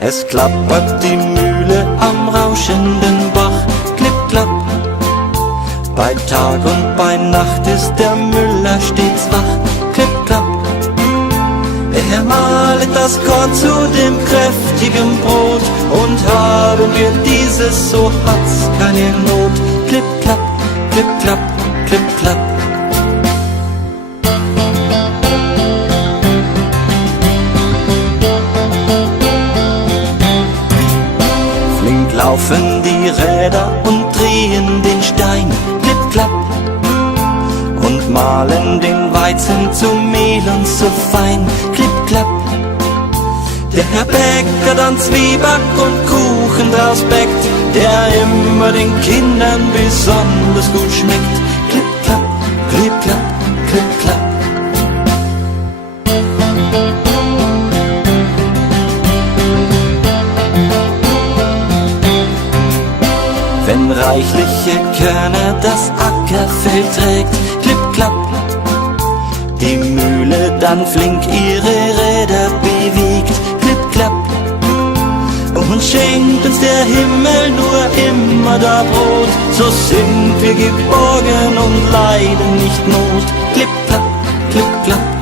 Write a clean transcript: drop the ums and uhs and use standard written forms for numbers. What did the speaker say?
Es klappert die Mühle am rauschenden Bach, klipp, klapp. Bei Tag und bei Nacht ist der Müller stets wach, klipp, klapp. Er mahlet das Korn zu dem kräftigen Brot, und haben wir dieses, so hat's keine Not. Klipp, klapp, klipp, klapp, klipp, klapp. Flink laufen die Räder und drehen den Stein, klipp, klapp, und mahlen den Weizen zu Mehl und zu fein, klipp, klapp. Der Herr Bäcker dann Zwieback und Kuchen draus bäckt, der immer den Kindern besonders gut schmeckt. Klipp, klapp, klipp, klapp, klipp, klapp. Wenn reichliche Körner das Ackerfeld trägt, klipp, klapp, die Mühle dann flink ihre Räder bewegt, klipp, klapp, und schenkt uns der Himmel nur immer da Brot, so sind wir geborgen und leiden nicht Not. Klipp, klapp, klipp, klapp.